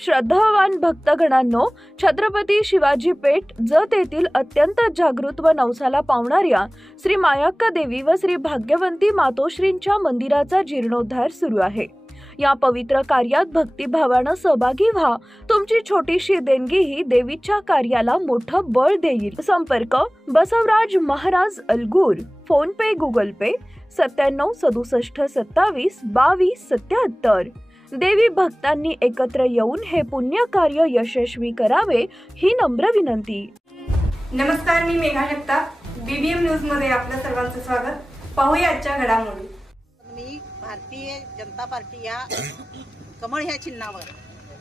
श्रद्धावान भक्तगणांनो, छत्रपती शिवाजी पेठ जत येथील अत्यंत जागृत व नवसाला पावणाऱ्या श्री मायाक्का देवी व श्री भाग्यवंती मातोश्रींच्या मंदिराचा जीर्णोद्धार सुरू आहे। या पवित्र कार्यात भक्तिभावाने सहभागी व्हा। तुमची छोटीशी देणगी ही देवीच्या कार्याला मोठं बळ देईल। संपर्क बसवराज महाराज अलगूर, फोन पे गुगल पे 97 67 27 22 77। देवी भक्तांनी एकत्र येऊन हे पुण्य कार्य यशस्वी करावे ही नम्र विनंती। नमस्कार, मी मेघा जगताप, बीबीएम न्यूज मध्ये आपल्या सर्वांचं स्वागत। पाहूया आजच्या घडामोडी। मी भारतीय जनता पार्टी या कमळ ह्या चिन्हावर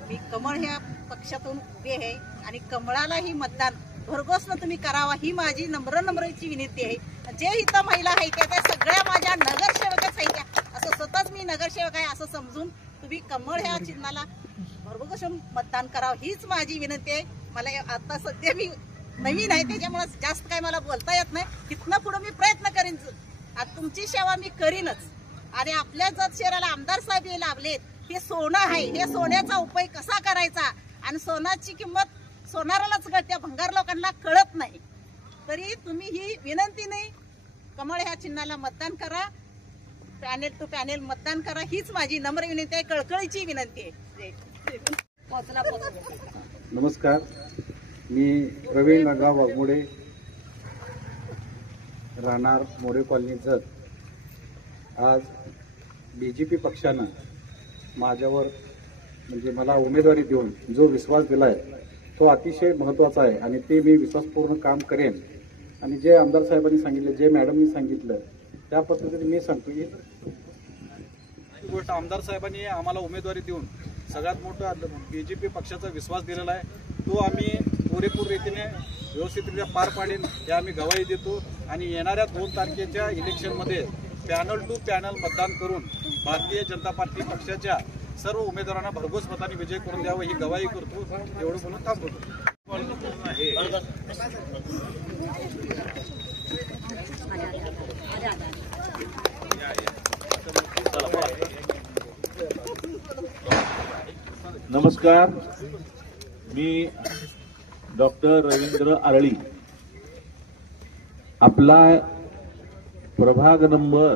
मी कमळ ह्या पक्षातून उभे आहे आणि कमळालाही मतदान भरघोसनं तुम्ही करावा ही माझी नम्रची विनंती आहे। जे इथं महिला आहेत त्या सगळ्या माझ्या नगरसेवकच आहेत, असं स्वतःच मी नगरसेवक आहे असं समजून तुम्ही कमळ ह्या चिन्हाला भरघोस मतदान करावं हीच माझी विनंती आहे। मला आता सध्या मी नवीन आहे त्याच्यामुळे जास्त काय मला बोलता येत नाही। तिथनं पुढे मी प्रयत्न करीन, तुमची सेवा मी करीनच। आणि आपल्या जत शहराला आमदार साहेब हे लाभलेत, हे सोनं आहे, हे सोन्याचा उपयोग कसा करायचा आणि सोन्याची किंमत सोनारालाच कळते, भंगार लोकांना कळत नाही। तरी तुम्ही ही विनंती नाही, कमळ ह्या चिन्हाला मतदान करा, पॅनेल टू पॅनेल मतदान करा हीच माझी नम्र विनंती आहे, कळकळीची विनंती आहे। नमस्कार, मी प्रवीण रंगाराव वाघमोडे, राहणार मोरे कॉलनी जत। आज बीजेपी पक्षानं माझ्यावर म्हणजे मला उमेदवारी देऊन जो विश्वास दिलाय तो अतिशय महत्त्वाचा आहे आणि ते मी विश्वासपूर्ण काम करेन। आणि जे आमदार साहेबांनी सांगितले, जे मॅडमनी सांगितलं त्या पद्धतीने मी सांगतो। ही गोष्ट आमदार साहेबांनी आम्हाला उमेदवारी देऊन सगळ्यात मोठा बीजेपी पक्षाचा विश्वास दिलेला आहे, तो आम्ही पुरेपूर रीतीने व्यवस्थितरित्या पार पाडेन हे आम्ही गवाही देतो। आणि येणाऱ्या 2 तारखेच्या इलेक्शनमध्ये पॅनल टू पॅनल मतदान करून भारतीय जनता पार्टी पक्षाच्या सर्व उमेदवारांना भरघोस मताने विजय करून द्यावं ही गवाही करतो। एवढं बोलून थांबवतो। नमस्कार, मी डॉक्टर रवींद्र आरळी। आपला प्रभाग नंबर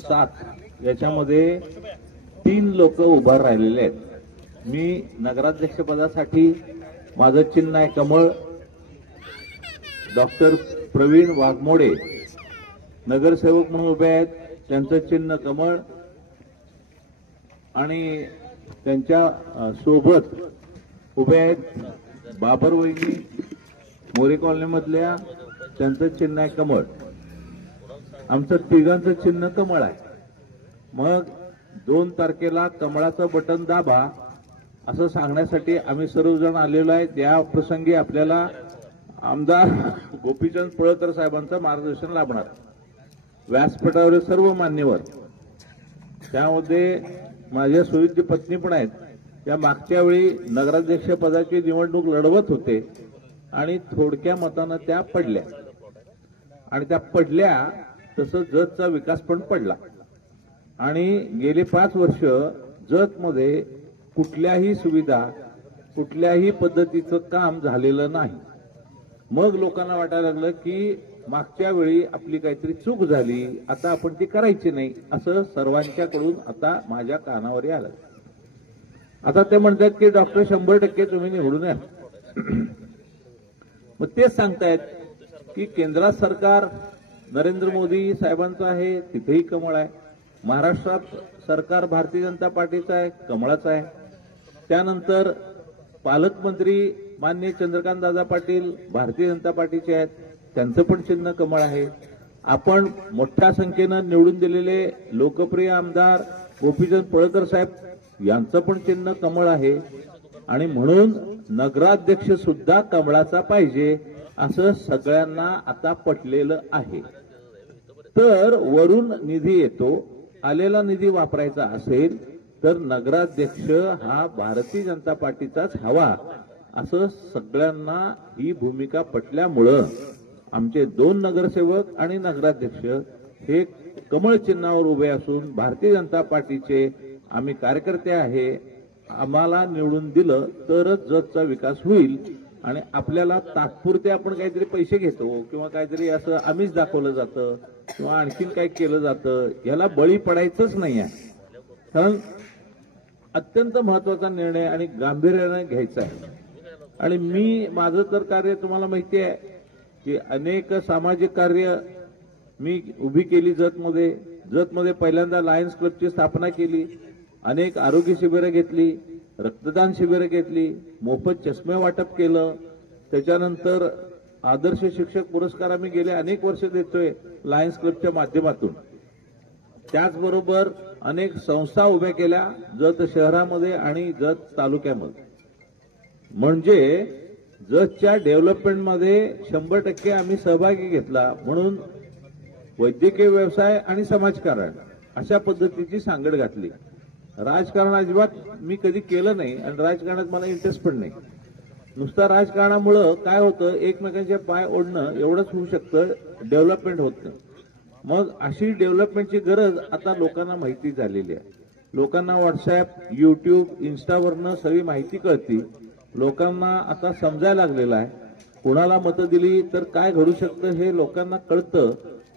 7 याच्यामध्ये 3 लोक उभा राहिलेले आहेत। मी नगराध्यक्ष पदासाठी माझं चिन्ह आहे कमळ। डॉक्टर प्रवीण वाघमोडे नगरसेवक म्हणून उभे आहेत, त्यांचं चिन्ह कमळ। आणि त्यांच्या सोबत उभे आहेत बाबर वहिनी मोरे कॉलनीमधल्या, त्यांचं चिन्ह आहे कमळ। आमचं तिघांचं चिन्ह कमळ आहे। मग 2 तारखेला कमळाचं बटन दाबा असं सांगण्यासाठी आम्ही सर्वजण आलेलो आहे। त्या प्रसंगी आपल्याला आमदार गोपीचंद पळकर साहेबांचं मार्गदर्शन लाभणार। व्यासपीठावर सर्व मान्यवर, त्यामध्ये माझ्या सुविद्य पत्नी पण आहेत। त्या मागच्या वेळी नगराध्यक्ष पदाची निवडणूक लढवत होते आणि थोडक्या मतानं त्या पडल्या, आणि त्या पडल्या तसं जतचा विकास पण पडला। आणि गेले 5 वर्ष जतमध्ये कुठल्याही सुविधा कुठल्याही पद्धतीचं काम झालेलं नाही। मग लोकांना वाटायला लागलं की मागच्या वेळी आपली काहीतरी चूक झाली, आता आपण ती करायची नाही, असं सर्वांच्याकडून आता माझ्या कानावर आलं। आता ते म्हणतात की डॉक्टर 100% तुम्ही निवडून या। मग तेच सांगतायत की केंद्रात सरकार नरेंद्र मोदी साहेबांचं आहे, तिथेही कमळ आहे। महाराष्ट्रात सरकार भारतीय जनता पार्टीचं आहे, कमळाचं आहे। त्यानंतर पालकमंत्री माननीय चंद्रकांत दादा पाटील भारतीय जनता पार्टीचे आहेत, त्यांचं पण चिन्ह कमळ आहे। आपण मोठ्या संख्येनं निवडून दिलेले लोकप्रिय आमदार गोपीचंद पळकर साहेब यांचं पण चिन्ह कमळ आहे। आणि म्हणून नगराध्यक्ष सुद्धा कमळाचा पाहिजे असं सगळ्यांना आता पटलेलं आहे। तर वरून निधी येतो, आलेला निधी वापरायचा असेल तर नगराध्यक्ष हा भारतीय जनता पार्टीचाच हवा असं सगळ्यांना ही भूमिका पटल्यामुळं आमचे 2 नगरसेवक आणि नगराध्यक्ष हे कमळ चिन्हावर उभे असून भारतीय जनता पार्टीचे आम्ही कार्यकर्ते आहे आम्हाला निवडून दिलं तरच जतचा विकास होईल. आणि आपल्याला तात्पुरते आपण काहीतरी पैसे घेतो किंवा काहीतरी असं आम्हीच दाखवलं जातं किंवा आणखीन काही केलं जातं, याला बळी पडायचंच नाही आहे. कारण अत्यंत महत्वाचा निर्णय आणि गांभीर्याने घ्यायचा आहे. आणि मी माझं तर कार्य तुम्हाला माहिती आहे की अनेक सामाजिक कार्य मी उभी केली जतमध्ये पहिल्यांदा लायन्स क्लबची स्थापना केली, अनेक आरोग्य शिबिरं घेतली, रक्तदान शिबिरं घेतली, मोफत चष्मे वाटप केलं. त्याच्यानंतर आदर्श शिक्षक पुरस्कार आम्ही गेले अनेक वर्ष देतोय लायन्स क्लबच्या माध्यमातून. त्याचबरोबर अनेक संस्था उभ्या केल्या जत शहरामध्ये आणि जत तालुक्यामध्ये. म्हणजे जतच्या डेव्हलपमेंटमध्ये 100% आम्ही सहभागी घेतला. म्हणून वैद्यकीय व्यवसाय आणि समाजकारण अशा पद्धतीची सांगड घातली. राजकारण अजिबात मी कधी केलं नाही आणि राजकारणात मला इंटरेस्ट पण नाही. नुसता राजकारणामुळं काय होतं, एकमेकांचे पाय ओढणं एवढंच होऊ शकतं, डेव्हलपमेंट होत नाही. मग अशी डेव्हलपमेंटची गरज आता लोकांना माहिती झालेली आहे. लोकांना व्हॉट्सअप, युट्यूब, इन्स्टावरनं सगळी माहिती कळती. लोकांना आता समजायला लागलेलं आहे कोणाला मतं दिली तर काय घडू शकतं हे लोकांना कळतं.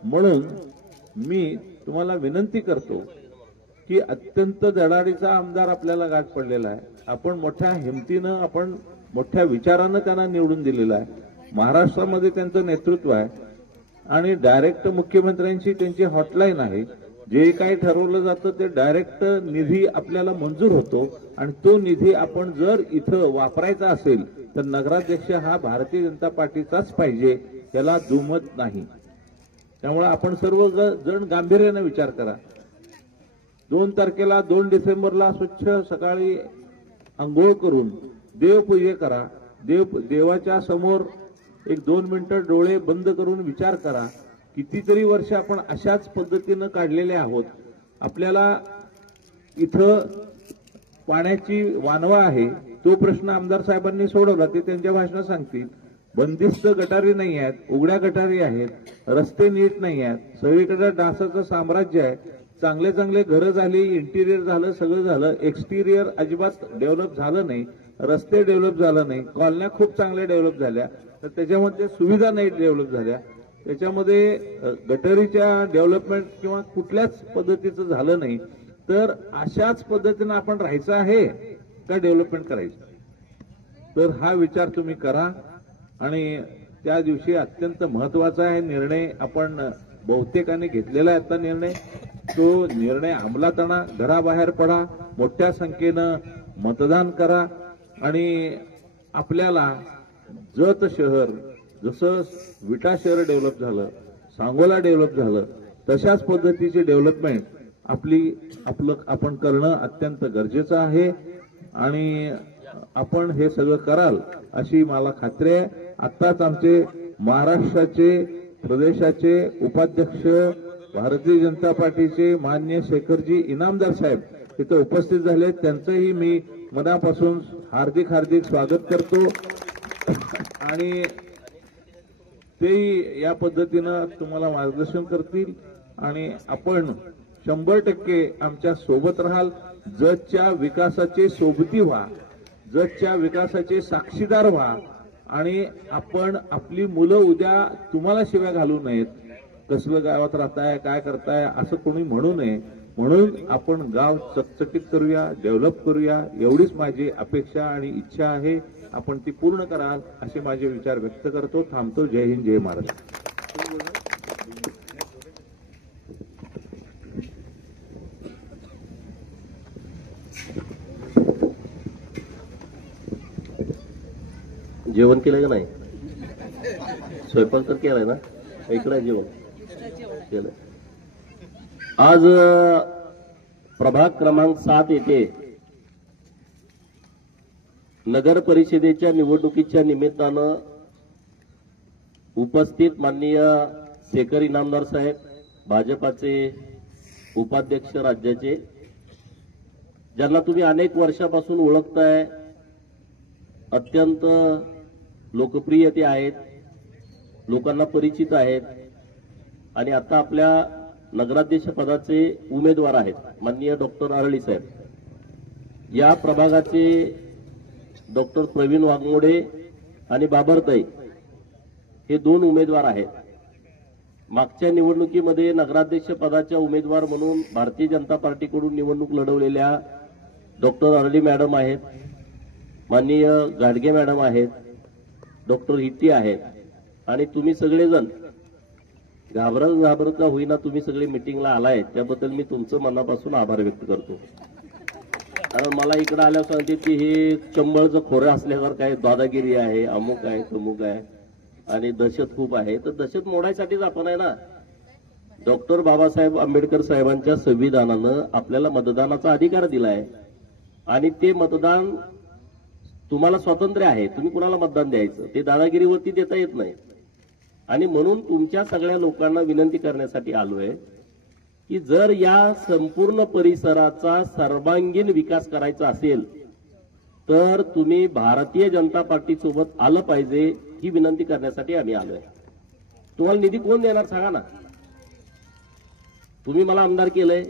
म्हणून मी तुम्हाला विनंती करतो की अत्यंत धडाडीचा आमदार आपल्याला गाठ पडलेला आहे. आपण मोठ्या हिमतीनं, आपण मोठ्या विचारानं त्यांना निवडून दिलेलं आहे. महाराष्ट्रामध्ये त्यांचं नेतृत्व आहे आणि डायरेक्ट मुख्यमंत्र्यांची त्यांची हॉटलाईन आहे. जे काही ठरवलं जातं ते डायरेक्ट निधी आपल्याला मंजूर होतो आणि तो निधी आपण जर इथं वापरायचा असेल तर नगराध्यक्ष हा भारतीय जनता पार्टीचाच पाहिजे, याला दुमत नाही. त्यामुळे आपण सर्व जण गांभीर्याने विचार करा. 2 तारखेला 2 डिसेंबरला स्वच्छ सकाळी आंघोळ करून देवपूजे करा. देवाच्या समोर 1-2 मिनिटं डोळे बंद करून विचार करा. कितीतरी वर्ष आपण अशाच पद्धतीनं काढलेले आहोत. आपल्याला इथं पाण्याची वानवा आहे, तो प्रश्न आमदार साहेबांनी सोडवला, ते त्यांच्या भाषणात सांगतील. बंदिस्त गटारी नाही आहेत, उघड्या गटारी आहेत, रस्ते नीट नाही आहेत, सगळीकडे डासाचं साम्राज्य आहे. चांगले चांगले घरं झाली, इंटिरियर झालं, सगळं झालं, एक्सटिरियर अजिबात डेव्हलप झालं नाही, रस्ते डेव्हलप झालं नाही, कॉलन्या खूप चांगल्या डेव्हलप झाल्या तर त्याच्यामध्ये सुविधा नाही डेव्हलप झाल्या, त्याच्यामध्ये गटरीच्या डेव्हलपमेंट किंवा कुठल्याच पद्धतीचं झालं नाही. तर अशाच पद्धतीनं आपण राहायचं आहे का डेव्हलपमेंट करायचं? तर हा विचार तुम्ही करा. आणि त्या दिवशी अत्यंत महत्वाचा आहे निर्णय आपण बहुतेकाने घेतलेला आहे. आता निर्णय, तो निर्णय अंमलात आणा, घराबाहेर पडा, मोठ्या संख्येनं मतदान करा. आणि आपल्याला जत शहर जसं विटा शहर डेव्हलप झालं, सांगोला डेव्हलप झालं, तशाच पद्धतीची डेव्हलपमेंट आपण करणं अत्यंत गरजेचं आहे. आणि आपण हे सगळं कराल अशी मला खात्री आहे. आत्ताच आमचे महाराष्ट्राचे प्रदेशाचे उपाध्यक्ष भारतीय जनता पार्टीचे माननीय शेखरजी इनामदार साहेब इथं उपस्थित झाले. त्यांचंही मी मनापासून हार्दिक स्वागत करतो. आणि तेही या पद्धतीनं तुम्हाला मार्गदर्शन करतील आणि आपण 100% आमच्या सोबत राहाल. जतच्या विकासाचे सोबती व्हा, जतच्या विकासाचे साक्षीदार व्हा. आणि आपण आपली मुलं उद्या तुम्हाला शिव्या घालू नयेत, कसलं गावात राहताय, काय करताय असं कोणी म्हणू नये. म्हणून आपण गाव चकचकीत करूया, डेव्हलप करूया, एवढीच माझी अपेक्षा आणि इच्छा आहे. आपण ती पूर्ण कराल असे माझे विचार व्यक्त करतो. थांबतो. जय हिंद, जय महाराष्ट्र. जेवण केलं का नाही? स्वयंपाक तर केलाय ना? इकडे जेवण केलं. आज प्रभाग क्रमांक 7 येथे नगर परिषदेच्या निवडणुकीच्या निमित्तानं उपस्थित माननीय शेखर इनामदार साहेब, भाजपाचे उपाध्यक्ष राज्याचे, ज्यांना तुम्ही अनेक वर्षापासून ओळखताय, अत्यंत लोकप्रिय ते आहेत, लोकांना परिचित आहेत आणि आता आपल्या नगराध्यक्ष पदाचे उमेदवार आहेत माननीय डॉक्टर अरळी साहेब. या प्रभागाचे डॉक्टर प्रवीण वाघमोडे आणि बाबरताई हे 2 उमेदवार आहेत. मागच्या निवडणुकीमध्ये नगराध्यक्ष पदाच्या उमेदवार म्हणून भारतीय जनता पार्टीकडून निवडणूक लढवलेल्या डॉक्टर अरळी मॅडम आहेत, माननीय गाडगे मॅडम आहेत, डॉक्टर हिट्टी आहेत आणि तुम्ही सगळेजण घाबरत का होईना तुम्ही सगळे मिटिंगला आलाय त्याबद्दल मी तुमचं मनापासून आभार व्यक्त करतो. कारण मला इकडे आल्यावर सांगते की हे चंबळचं खोरं असल्यासारखं आहे, दादागिरी आहे, अमुक आहे, तमुक आहे आणि दहशत खूप आहे. तर दहशत मोडायसाठीच आपण आहे ना. डॉक्टर बाबासाहेब आंबेडकर साहेबांच्या संविधानानं आपल्याला मतदानाचा अधिकार दिलाय आणि ते मतदान तुम्हाला स्वातंत्र्य आहे, तुम्ही कुणाला मतदान द्यायचं ते दादागिरीवरती देता येत नाही. आणि म्हणून तुमच्या सगळ्या लोकांना विनंती करण्यासाठी आलोय की जर या संपूर्ण परिसराचा सर्वांगीण विकास करायचा असेल तर तुम्ही भारतीय जनता पार्टी सोबत आलं पाहिजे, ही विनंती करण्यासाठी आम्ही आलोय. तुम्हाला निधी कोण देणार सांगा ना. तुम्ही मला आमदार केलंय,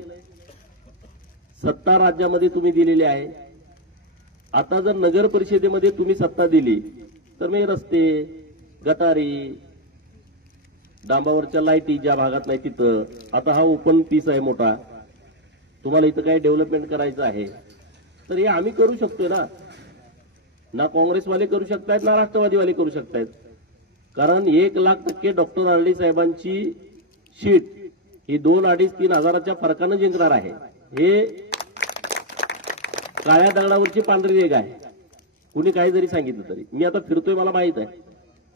सत्ता राज्यामध्ये तुम्ही दिलेली आहे. आता जर नगर परिषदेमध्ये तुम्ही सत्ता दिली तर मी रस्ते, गटारी, डांबावरच्या लाईटी ज्या भागात नाही तिथं, आता हा ओपन पीस आहे मोठा, तुम्हाला इथं काही डेव्हलपमेंट करायचं आहे तर हे आम्ही करू शकतोय ना. ना काँग्रेसवाले करू शकतायत ना राष्ट्रवादीवाले करू शकतायत. कारण 1,00,000% डॉक्टर अरळी साहेबांची शीट ही 2-2.5-3 हजाराच्या फरकानं जिंकणार आहे. हे काळ्या दगडावरची पांढरी रेघ आहे, कुणी काही जरी सांगितलं तरी. मी आता फिरतोय, मला माहित आहे.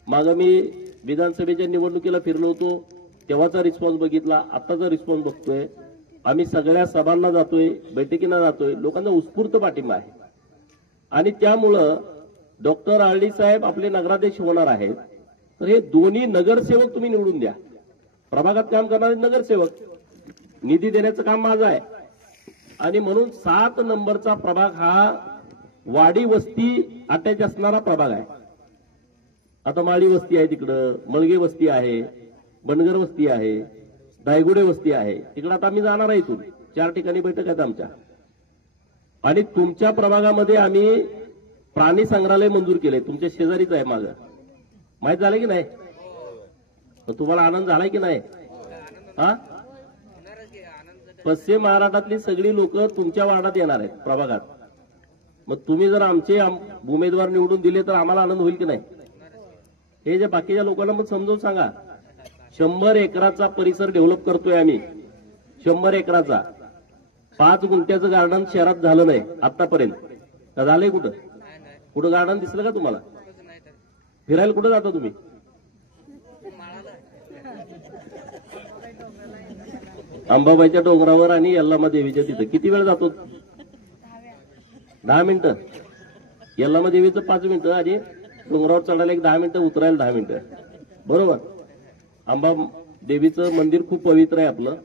मागं मी विधानसभेच्या निवडणुकीला फिरलो होतो तेव्हाचा रिस्पॉन्स बघितला, आताचा रिस्पॉन्स बघतोय. आम्ही सगळ्या सभांना जातोय, बैठकींना जातोय, लोकांना उत्स्फूर्त पाठिंबा आहे. आणि त्यामुळं डॉक्टर अरळी साहेब आपले नगराध्यक्ष होणार आहेत तर हे दोन्ही नगरसेवक तुम्ही निवडून द्या. प्रभागात काम करणारे नगरसेवक, निधी देण्याचं काम माझं आहे. आणि म्हणून 7 नंबरचा प्रभाग हा वाडी वस्ती अटॅच असणारा प्रभाग आहे. आता माळी वस्ती आहे तिकडं, मळगे वस्ती आहे, बनगर वस्ती आहे, दायगुडे वस्ती आहे, तिकडं आता आम्ही जाणार आहे. इथून 4 ठिकाणी बैठक आहेत आमच्या. आणि तुमच्या प्रभागामध्ये आम्ही प्राणी संग्रहालय मंजूर केले, तुमच्या शेजारीच आहे मागं, माहित झालं की नाही? तुम्हाला आनंद झालाय की नाही? हा, पश्चिम महाराष्ट्रातली सगळी लोक तुमच्या वार्डात येणार आहेत प्रभागात. मग तुम्ही जर आमचे उमेदवार निवडून दिले तर आम्हाला आनंद होईल की नाही? हे जे बाकीच्या लोकांना मग समजावून सांगा. 100 एकराचा परिसर डेव्हलप करतोय आम्ही, 100 एकराचा. 5 गुंठ्याचं गार्डन शहरात झालं नाही आतापर्यंत. का झालंय कुठं? कुठं गार्डन दिसलं का तुम्हाला? फिरायला कुठं जाता तुम्ही? अंबाबाईच्या डोंगरावर आणि यल्लामा देवीच्या तिथं किती वेळ जातो? 10 मिनिटं. यल्लामा देवीचं 5 मिनिटं आणि डोंगरावर चढायला 10 मिनिटं, उतरायला 10 मिनिटं. बरोबर. अंबा देवीचं मंदिर खूप पवित्र आहे आपलं,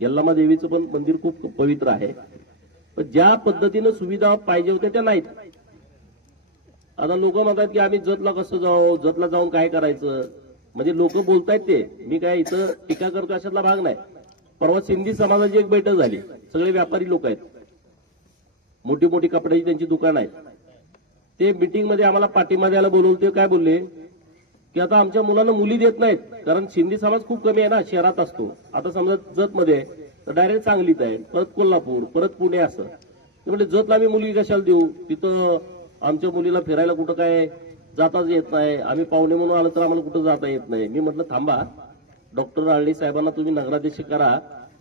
यल्लामा देवीचं पण मंदिर खूप पवित्र आहे. पण ज्या पद्धतीनं सुविधा पाहिजे होत्या त्या नाहीत. आता लोक म्हणतात की आम्ही जतला कसं जाऊ, जतला जाऊन काय करायचं. म्हणजे लोक बोलतायत ते, मी काय इथं टीका करतो अशातला भाग नाही. परवा सिंधी समाजाची एक बैठक झाली, सगळे व्यापारी लोक आहेत, मोठी मोठी कपड्याची त्यांची दुकान आहेत. ते मीटिंग मध्ये आम्हाला पाठिंबा द्यायला बोलवलं. ते काय बोलले की आता आमच्या मुलांना मुली देत नाहीत कारण सिंधी समाज खूप कमी आहे ना, शहरात असतो. आता समजा जत मध्ये तर डायरेक्ट सांगलीत आहे, परत कोल्हापूर, परत पुणे असं. ते म्हणजे जतला आम्ही मुलगी कशाला देऊ, तिथं आमच्या मुलीला फिरायला कुठं काय जाताच येत नाही, आम्ही पाहुणे म्हणून आलं तर आम्हाला कुठं जाता येत नाही. मी म्हटलं थांबा, डॉक्टर अरळी साहेबांना तुम्ही नगराध्यक्ष करा,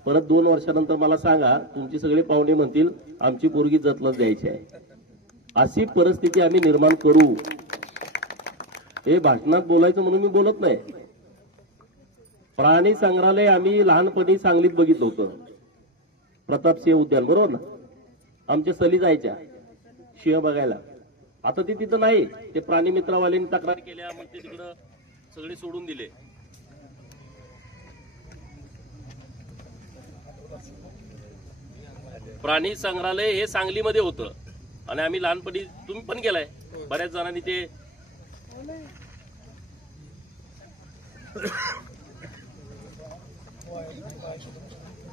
परत 2 वर्षानंतर मला सांगा, तुमची सगळे पाहुणे म्हणतील आमची पोरगी जतलाच द्यायची आहे. अशी परिस्थिती आम्ही निर्माण करू. हे भाषणात बोलायचं म्हणून मी बोलत नाही. प्राणी संग्रहालय आम्ही लहानपणी सांगलीत बघितलं होतं, प्रतापसिंह उद्यान, बरोबर ना? आमच्या सली जायच्या सिंह बघायला. आता ते तिथं नाही. ते प्राणी मित्रवाल्यांनी तक्रार केल्या, मग ते तिकडं सगळे सोडून दिले. प्राणी संग्रहालय हे सांगलीमध्ये होतं आणि आम्ही लहानपणी, तुम्ही पण गेलाय बऱ्याच जणांनी, ते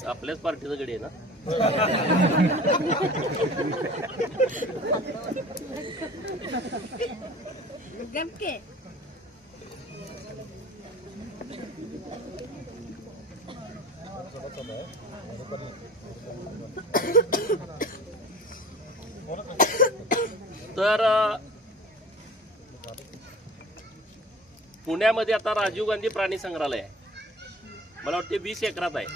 आपल्याच पार्टीचं गडी आहे ना. तर पुण्यामध्ये आता राजीव गांधी प्राणी संग्रहालय आहे, मला वाटते 20 एकरात आहे.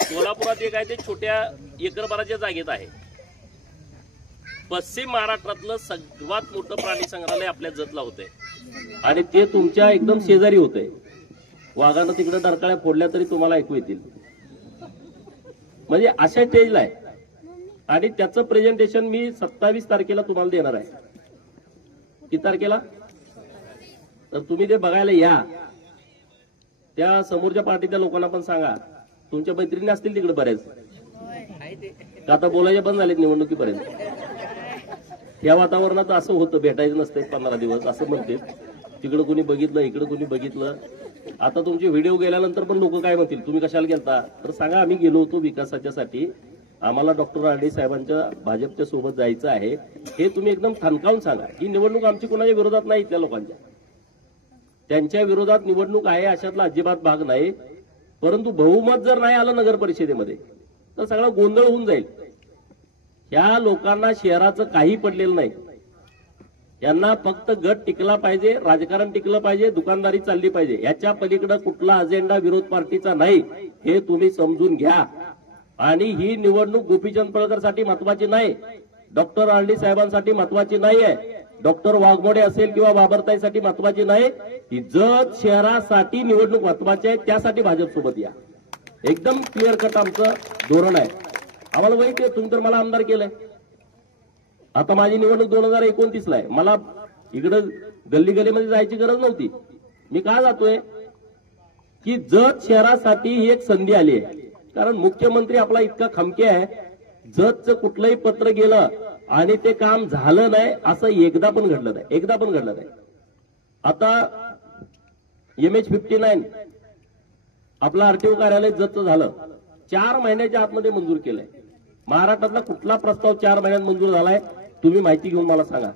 सोलापुरात एक आहे ते छोट्या एकरभराच्या जागेत आहे. पश्चिम महाराष्ट्रातलं सर्वात मोठं प्राणी संग्रहालय आपल्या जतला होतंय आणि ते तुमच्या एकदम शेजारी होतंय. वाघानं तिकडे डरकाळ्या फोडल्या तरी तुम्हाला ऐकू येतील, म्हणजे अशा स्टेजला आहे. आणि त्याचं प्रेझेंटेशन मी 27 तारखेला तुम्हाला देणार आहे. किती तारखेला? तर तुम्ही ते बघायला या. त्या समोरच्या पार्टीच्या लोकांना पण सांगा, तुमच्या मैत्रिणी असतील तिकडे बऱ्याच, का आता बोलायचे बंद झालेत निवडणुकीपर्यंत. या वातावरणात असं होतं, भेटायचं नसतं 15 दिवस असं म्हणते. तिकडं कोणी बघितलं, इकडं कोणी बघितलं. आता तुमचे व्हिडिओ गेल्यानंतर पण लोक काय म्हणतील, तुम्ही कशाला गेलता? तर सांगा आम्ही गेलो होतो विकासाच्यासाठी, आम्हाला डॉक्टर आरडी साहेबांच्या भाजपच्या सोबत जायचं आहे. हे तुम्ही एकदम ठणकावून सांगा. ही निवडणूक आमची कोणाच्या विरोधात नाही, इथल्या लोकांच्या, त्यांच्या विरोधात निवडणूक आहे अशातला अजिबात भाग नाही. परंतु बहुमत जर नाही आलं नगर परिषदेमध्ये तर सगळा गोंधळ होऊन जाईल. ह्या लोकांना शहराचं काही पडलेलं नाही. यांना फक्त गट टिकला पाहिजे, राजकारण टिकलं पाहिजे, दुकानदारी चालली पाहिजे. याच्या पलीकडे कुठला अजेंडा विरोध पार्टीचा नाही, हे तुम्ही समजून घ्या. आणि ही निवडणूक गोपीचंद पळकरसाठी महत्वाची नाही, डॉक्टर आरडी साहेबांसाठी महत्वाची नाहीये, डॉक्टर वाघमोडे असेल किंवा बाबरताईसाठी महत्वाची नाही. ही जत शहरासाठी निवडणूक महत्वाची आहे, त्यासाठी भाजप सोबत या. एकदम क्लिअर कट आमचं धोरण आहे. आम्हाला माहिती आहे, तुम्ही तर मला आमदार केलंय. आता माझी निवडणूक 2029 ला आहे. मला इकडं गल्ली गलीमध्ये जायची गरज नव्हती. मी का जातोय की जत शहरासाठी ही एक संधी आली आहे. कारण मुख्यमंत्री आपला इतका खमके आहे, जतचं कुठलंही पत्र गेलं आणि ते काम झालं नाही असं एकदा पण घडलं नाही. आता MH59 आपलं आरटीओ कार्यालय जतचं झालं, 4 महिन्याच्या आतमध्ये मंजूर केलंय. महाराष्ट्रातला कुठला प्रस्ताव 4 महिन्यात मंजूर झालाय तुम्ही माहिती घेऊन मला सांगा.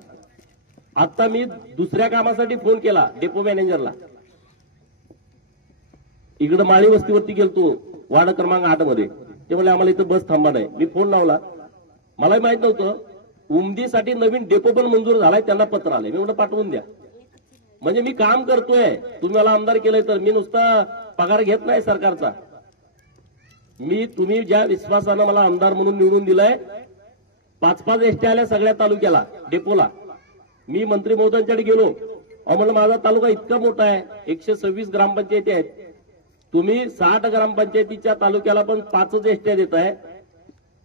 आता मी दुसऱ्या कामासाठी फोन केला डेपो मॅनेजरला, इकडे माळी वस्तीवरती गेलतो वार्ड क्रमांक 8 मध्ये. ते म्हणले आम्हाला इथं बस थांबा नाही. मी फोन लावला, मलाही माहित नव्हतं. उमदीसाठी नवीन डेपो पण मंजूर झालाय, त्यांना पत्र आलंय. मी म्हणलं पाठवून द्या. म्हणजे मी काम करतोय, तुम्ही मला आमदार केलंय तर मी नुसता पगार घेत नाही सरकारचा. तुम्ही ज्या विश्वासानं मला आमदार म्हणून निवडून दिलंय, 5-5 एसटी आल्या सगळ्या तालुक्याला डेपोला. मी मंत्री महोदयांच्याकडे गेलो, म्हणलं माझा तालुका इतका मोठा आहे, 126 ग्रामपंचायती आहेत, तुम्ही 60 ग्रामपंचायतीच्या तालुक्याला पण 5 एसट्या देत आहे,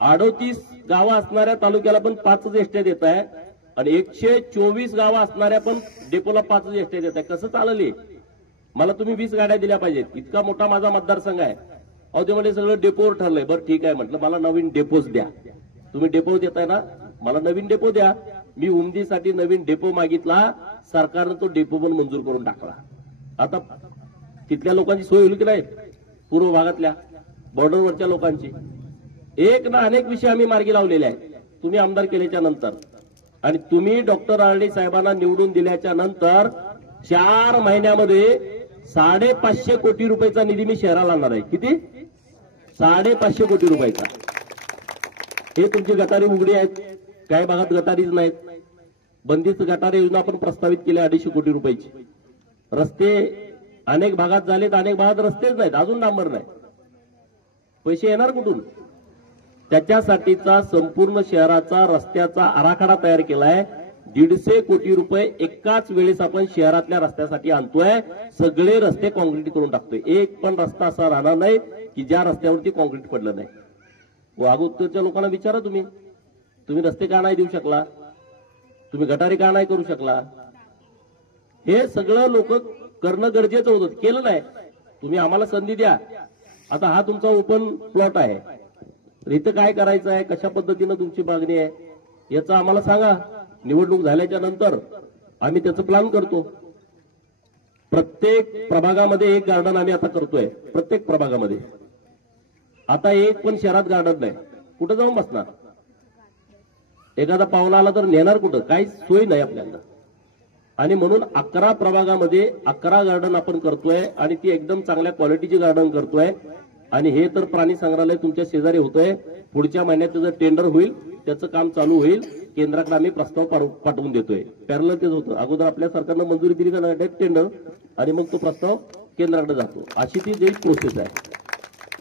38 गावं असणाऱ्या तालुक्याला पण 5 एसट्या देत आहे, आणि 124 गावं असणाऱ्या पण डेपोला 5 एसट्या देत आहे. कसं चालले? मला तुम्ही 20 गाड्या दिल्या पाहिजेत, इतका मोठा माझा मतदारसंघ आहे. अहो ते म्हणजे सगळं डेपोवर ठरलंय. बरं ठीक आहे म्हटलं, मला नवीन डेपोच द्या. तुम्ही डेपो देताय ना, मला नवीन डेपो द्या. मी उमदीसाठी नवीन डेपो मागितला, सरकारनं तो डेपो पण मंजूर करून टाकला. आता तिथल्या लोकांची सोय होईल की नाही, पूर्व भागातल्या बॉर्डरवरच्या लोकांची. एक ना अनेक विषय आम्ही मार्गी लावलेले आहेत तुम्ही आमदार केल्याच्या नंतर. आणि तुम्ही डॉक्टर आरडी साहेबांना निवडून दिल्याच्या नंतर 4 महिन्यामध्ये 550 कोटी रुपयाचा निधी मी शहराला आणणार आहे. किती? 550 कोटी रुपयाचा. हे तुमची गटारी उघडी आहेत, काही भागात गटारीच नाहीत. बंदिस्त गटारी योजना आपण प्रस्तावित केल्या 250 कोटी रुपयाची. रस्ते अनेक भागात झालेत, अनेक भागात रस्तेच नाहीत, अजून डांबर नाही. पैसे येणार कुठून? त्याच्यासाठीचा संपूर्ण शहराचा रस्त्याचा आराखडा तयार केलाय. 150 कोटी रुपये एकाच वेळेस आपण शहरातल्या रस्त्यासाठी आणतोय. सगळे रस्ते कॉन्क्रीट करून टाकतोय. एक पण रस्ता असा राहणार नाही की ज्या रस्त्यावरती कॉन्क्रीट पडलं नाही. वाघोत्तरच्या लोकांना विचारा, तुम्ही रस्ते का नाही देऊ शकला? तुम्ही गटारी का नाही करू शकला? हे सगळं लोक करणं गरजेचं होतं, केलं नाही. तुम्ही आम्हाला संधी द्या. आता हा तुमचा ओपन प्लॉट आहे, इथं काय करायचं आहे, कशा पद्धतीनं तुमची मागणी आहे याचं आम्हाला सांगा. निवडणूक झाल्याच्या नंतर आम्ही त्याचं प्लॅन करतो. प्रत्येक प्रभागामध्ये एक गार्डन आम्ही आता करतोय. प्रत्येक प्रभागामध्ये आता एक पण शहरात गार्डन नाही, कुठं जाऊन बसणार? एखादा पाहुणा आला तर नेणार कुठं? काही सोय नाही आपल्याला. आणि म्हणून 11 प्रभागामध्ये 11 गार्डन आपण करतोय आणि ती एकदम चांगल्या क्वालिटीची गार्डन करतोय. आणि हे तर प्राणी संग्रहालय तुमच्या शेजारी होतंय. पुढच्या महिन्यात त्याचं टेंडर होईल, त्याचं काम चालू होईल. केंद्राकडे आम्ही प्रस्ताव पाठवून देतोय. पॅरलल तेच होतं, अगोदर आपल्या सरकारनं मंजुरी दिली का नाही टेंडर, आणि मग तो प्रस्ताव केंद्राकडे जातो. अशी ती जी प्रोसेस आहे.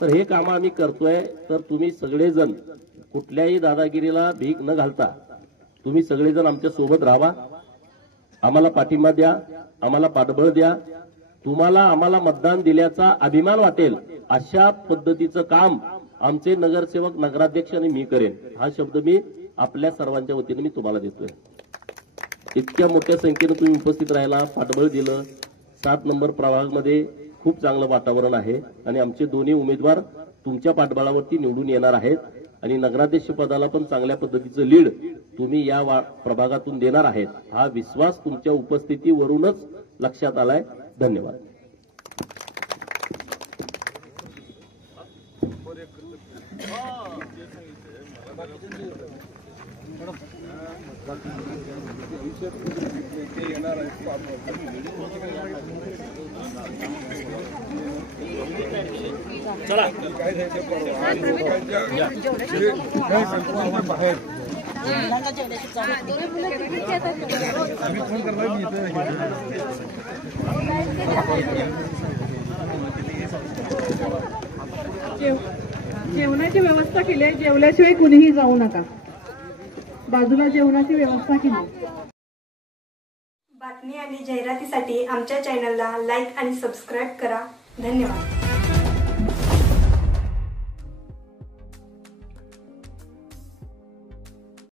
तर हे काम आम्ही करतोय. तर तुम्ही सगळेजण कुठल्याही दादागिरीला भीक न घालता तुम्ही सगळेजण आमच्या सोबत राहा. आम्हाला पाठिंबा द्या, आम्हाला पाठबळ द्या. तुम्हाला आम्हाला मतदान दिल्याचा अभिमान वाटेल अशा पद्धतीचं काम आमचे नगरसेवक, नगराध्यक्ष आणि मी करेन. हा शब्द मी आपल्या सर्वांच्या वतीने मी तुम्हाला देतोय. इतक्या मोठ्या संख्येनं तुम्ही उपस्थित राहिला, पाठबळ दिलं. 7 नंबर प्रभागामध्ये खूप चांगलं वातावरण आहे आणि आमचे दोन्ही उमेदवार तुमच्या पाठबळावरती निवडून येणार आहेत. आणि नगराध्यक्ष पदाला पण चांगल्या पद्धतीचं लीड तुम्ही या प्रभागातून देणार आहेत. हा विश्वास तुमच्या उपस्थितीवरूनच लक्षात आलाय. धन्यवाद. जेवणाची व्यवस्था केली आहे, जेवल्याशिवाय कुणीही जाऊ नका. बाजूला जेवणाची व्यवस्था केली. बातमी आणि जाहिरातीसाठी आमच्या चॅनलला लाईक आणि सबस्क्राईब करा. धन्यवाद.